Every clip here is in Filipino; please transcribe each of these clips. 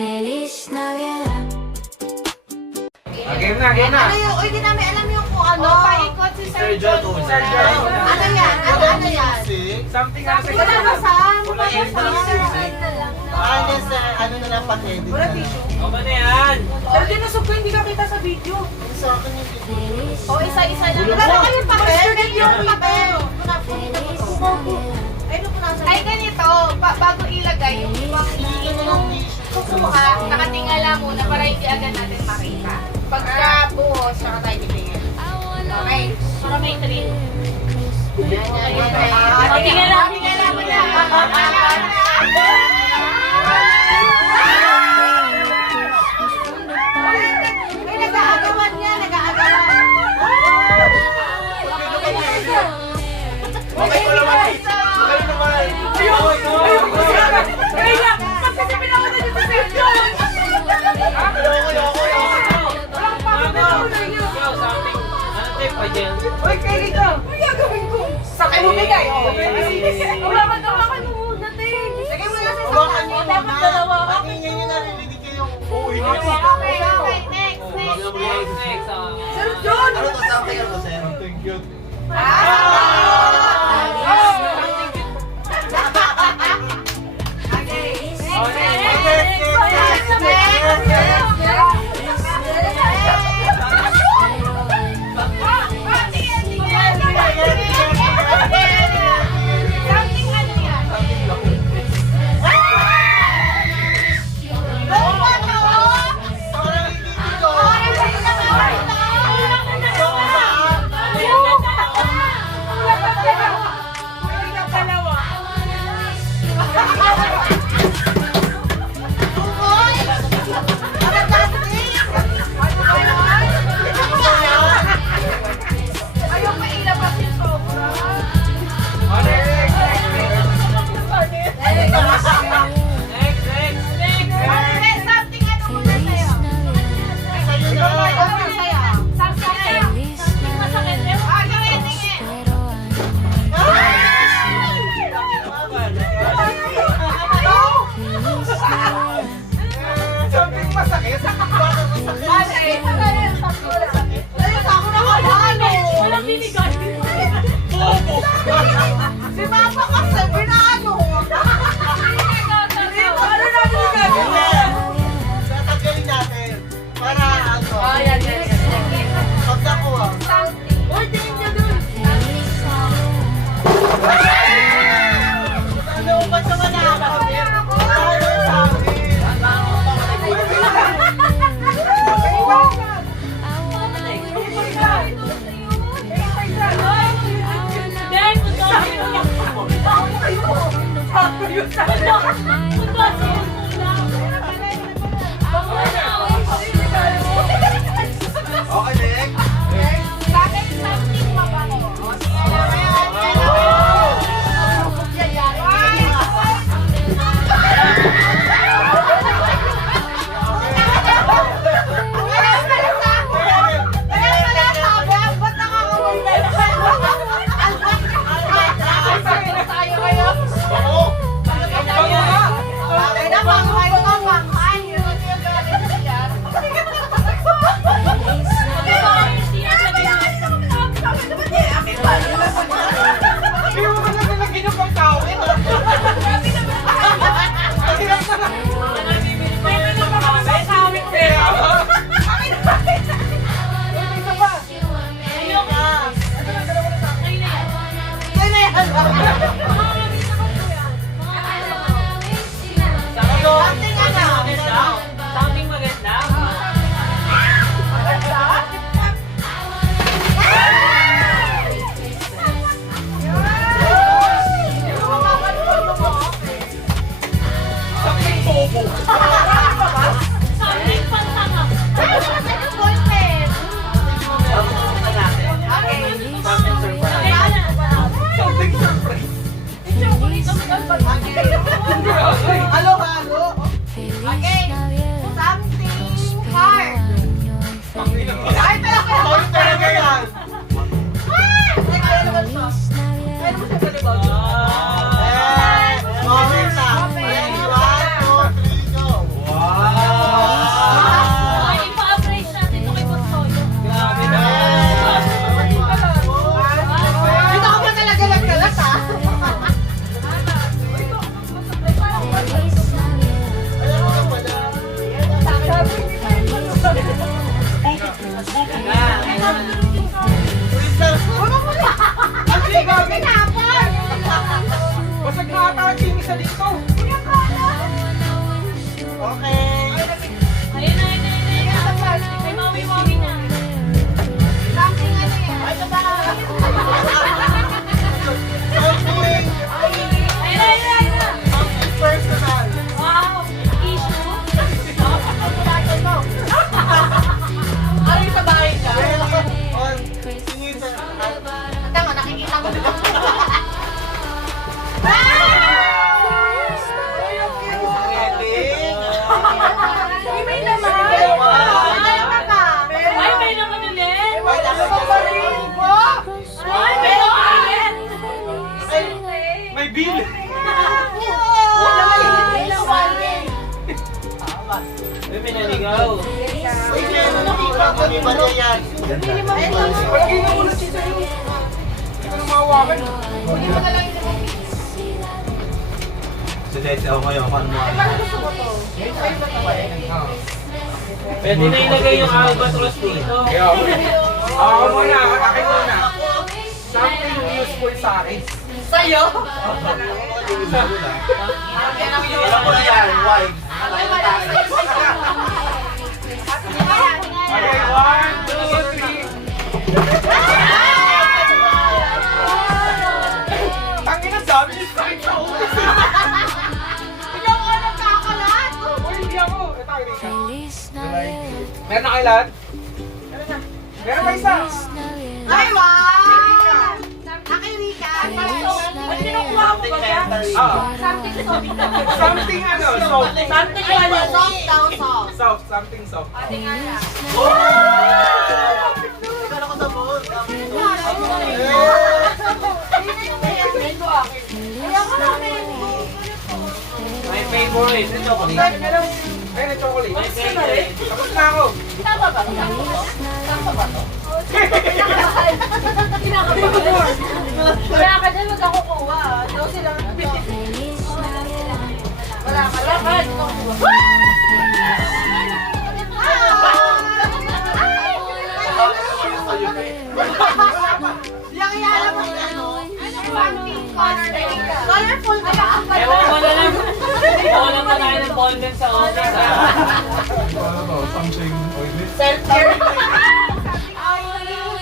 Feliz Navidad. Game na, game na. Ano yung, hindi namin alam yung kung ano. Paikot si Sir John. Sir John. Ano yan? Ano yan? Something na sa Wala ba Sam? Wala yan. Ano na lang pati. Wala tissue. O ba na yan? Pero dinusog ko, hindi ka kita sa video. Sa akin yung video. O, isa-isa lang. Wala na kayong papel. Yung papel. Ay, ganito. Bago ilagay, yung ibang kukuha, nakatingala muna para hindi agad natin makita. Pagka buhos, saka tayo titingin. Okay? Para may trim. Tingala mo na. May nag-aagawan niya, nag-aagawan. Okay ko naman. Okay naman. Kaya, pagkasipin ako na dito sa inyo. Walang pakita na yun. Uy, kayo dito. Ano gagawin ko? Sa kayo bigay. Wala ka naman muna, Ting. Sige mo na sa Hawakan niyo dapat muna. dalawa. Pakinggan niyo narinig kayo. Okay. Next. Sir John! Ano to? Something ano to, sir? Thank you. Ayaw pa ilabas yung sobra. Something ano muna sa'yo. Something masakit. Gawin, tingin. Something masakit. Walang binigay. Si Papa kasi, binaano. Ano na binigay? Tatanggalin natin. Para ano. Yan. Pag nakuha. Uy, tingin niya dun. Ano ba sa manakaw? Ano sa amin? Okay, next. Bakit something mabango? Hindi mo man nalagyan yung pang tao. Something maganda. Something bobo. Something pantanga. Something surprise. Halo-halo. Feliz Navidad. Something hard. Ay, talaga yan. Kaya naman siya. Feliz Navidad. Kaya naman siya galibag. Okay na. Ready? 1, 2, 3, go. Wow. Ikaw. Uy, meron nakita ko. Di ba niya yan? Wala kayo na muna siya sa'yo. Hindi ko na mahawakan. Hindi mo na lang yung limang piso. Si Dete ako ngayon, paano mo Ay, parang gusto mo to. Pwede na ilagay yung albatross dito. Kaya ako muna, akin muna. Something useful sa akin. Sa'yo? Alam ko na yan, wife. Ay, wala. Okay, 1, 2, 3. Tangina, sabi niyo sa akin sa ulis. Ikaw nga nagkakalat. Uy, hindi ako. Ito, hindi ka. Feliz Navidad. Meron na kayo lahat? Meron pa isa. Ay, wow! Akin, Rika. Ay, kinukuha mo ba siya? Something soft. Something ano, soft. Something ano? Soft daw, soft. Soft, something soft. Ate nga lang. Ikaw ako sa buhol. My favorite. Ito chocolate. Ayun na chocolate. My favorite. Tapos na ako. Tama ba? Tama ba to? Wala ka dyan, wag ako kuha. Daw sila. Feliz Navidad. Wala ka lang. Yang yan mo ano? Colorful ka ba? Ewan mo na lang. Ewan mo tayo ng ballpen sa office ha. Self-care.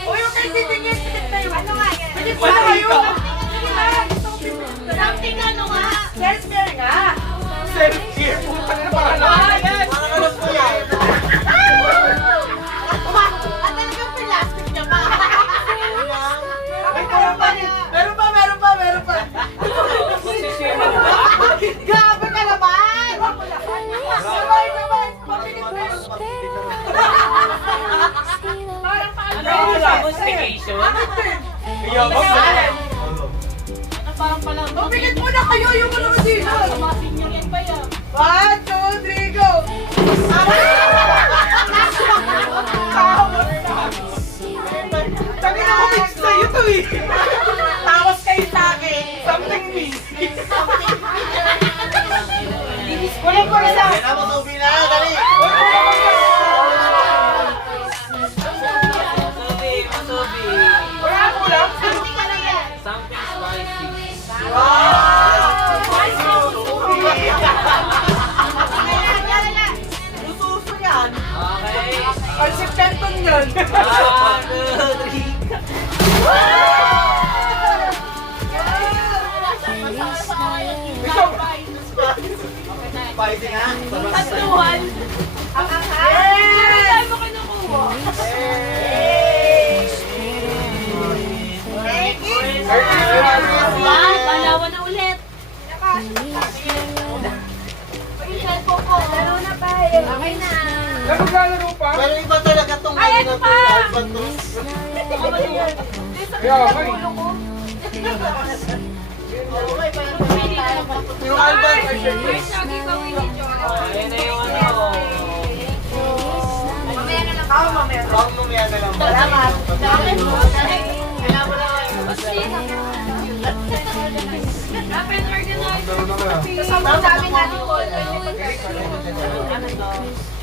Uy, yung kasi tingin tayo. Ano nga yan? Wala kayo. Something ano nga? Self-care nga. Self-care. Puta na parang Parang alam ko yan. At talagang plastic niya pa. Meron pa. Grabe ka naman! Sabay naman! Parang paano? Ano yung demonstration? Kaya ba? Mabigit mo na kayo yung mga dito! Masinyo yan ba yan? 1, 2, 3, go! Tangina ko mix sa'yo to eh. Tawas kayo sa akin! Something me. Kunin ko na lang! Yan na, masubi na. Dali. Masubi, masubi. Wala ko lang. Something ka na yan! Something spicy. Uso yan. Okay. Pansip canton yan. 1, 2, 3. Feliz Navidad. Ikaw. Spicy nga. Tatluhan! Ang angay! Saan mo kinukuha? Thank you! Balawan na ulit! Yung cellphone ko. Laro na tayo. Okay na. Naglalaro pa? Pero iba talaga tong Ay, ano ano na pa? to, albatross. Kaya ako eh. Yung albatross. Ayan na yung ano. Mamaya na lang. Ako mamaya. Bang mamaya na lang. Salamat. Kailangan mo na Dapat organize. Kasama namin natin po.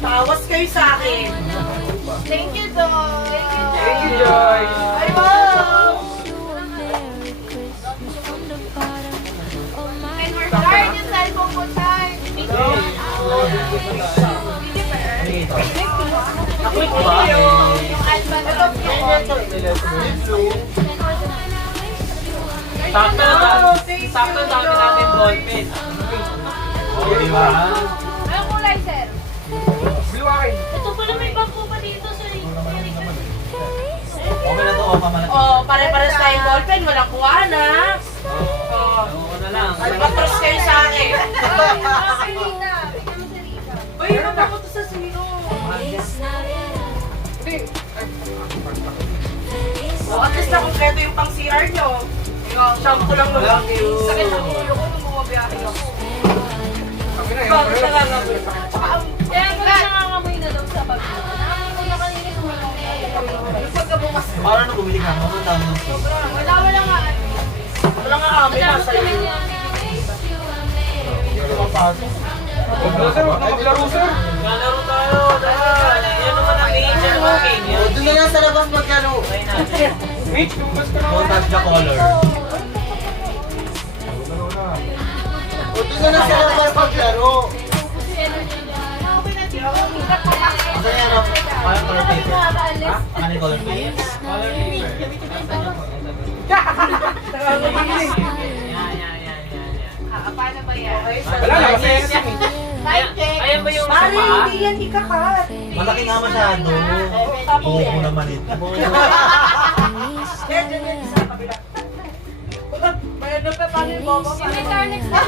Tawas kayo sa akin. Thank you, Doy. Thank you, Joy. Bye, Mom. And we're tired yung cellphone ko, charge. Nakwit ba? Yung alban. Sakto dami natin ballpen. Di ba? Anong kulay, sir? Blue akin. Ito pala may bangko pa dito, sir. Okay na to, okay man. Oh, pare-pares tayong ballpen. Walang kuha na. Ako na lang. Albatros kayo sa akin. Uy, ano ako to sa sino? Feliz Navidad. Hindi. Oh, at least na kompleto yung pang-CR nyo. Shampoo lang naman. Sakit ang ulo ko nung bumabiyahe ako. Kami na yun. Bakit nangangamoy? Kaya ko lang nangangamoy na Nakakita na kanina sumunod. Pagkabukas. Para nung bumili ka, ang dami ng food. Wala nga. Wala nga kami, nasa iyo. Huwag na sir, huwag na maglaro sir. Lalaro tayo. Dahil yan naman ang major game. Doon na lang sa labas magkano. Mitch, lumas ka na. Don't touch the color. Doon na lang sa labas maglaro. Asa yan o? Parang color paper. Ha? Ano yung color paper? Color paper. Paano ba yan? Wala na, kasi Time check. Ayan ba yung sa Pare, paa? hindi yan ikakat. Malaki nga masyado. Oo, naman ito. Diyan yan sa kabila. May ano pa paano yung bobo? Yung mechanics na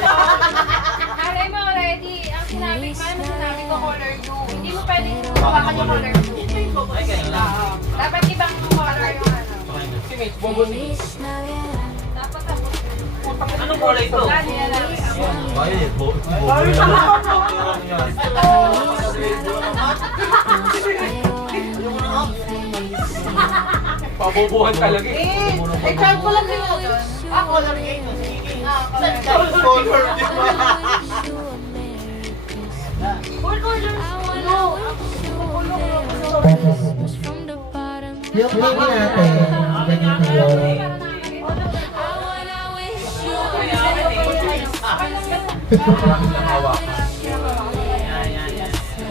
aray mo already. Ang sinabi, paano sinabi ko color U. Hindi mo pwedeng hawakan yung color U. Ay, ganun lang. Dapat ibang color yung ano. si Mitch, bobo ni. Dapat tapos. Anong kulay ito? Violet. Pabobohan talaga eh. Eh, try ko lang din ako. Color game. Sige. Color Color game. Full color. No. Yung baby natin, ganito yun.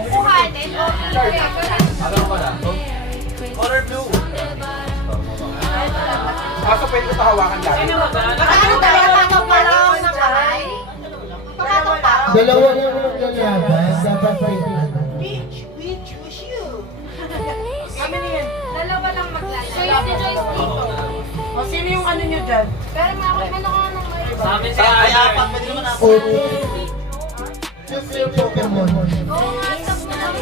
Buhatin o Ano pala? Color blue. Kaso pwede ko hawakan Sino lagi. magana? Ano tayo tatang pala ako ng bahay? Dalawa yung maglalaban, dapat may ano. Kami na yan. Dalawa lang maglalaro. Joyce dito. O, sino yung ano nyo dyan? Pero makakita na ka ng may. Sa amin si Ay, Arthur. apat. Pwede naman ako. Just yung Pokemon. Oo nga, stop na lang.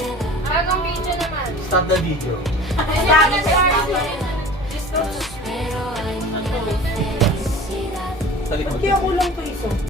Bagong video naman. Start the video. Ayun na si Arthur. Sa likod. Kaya kulang to iso.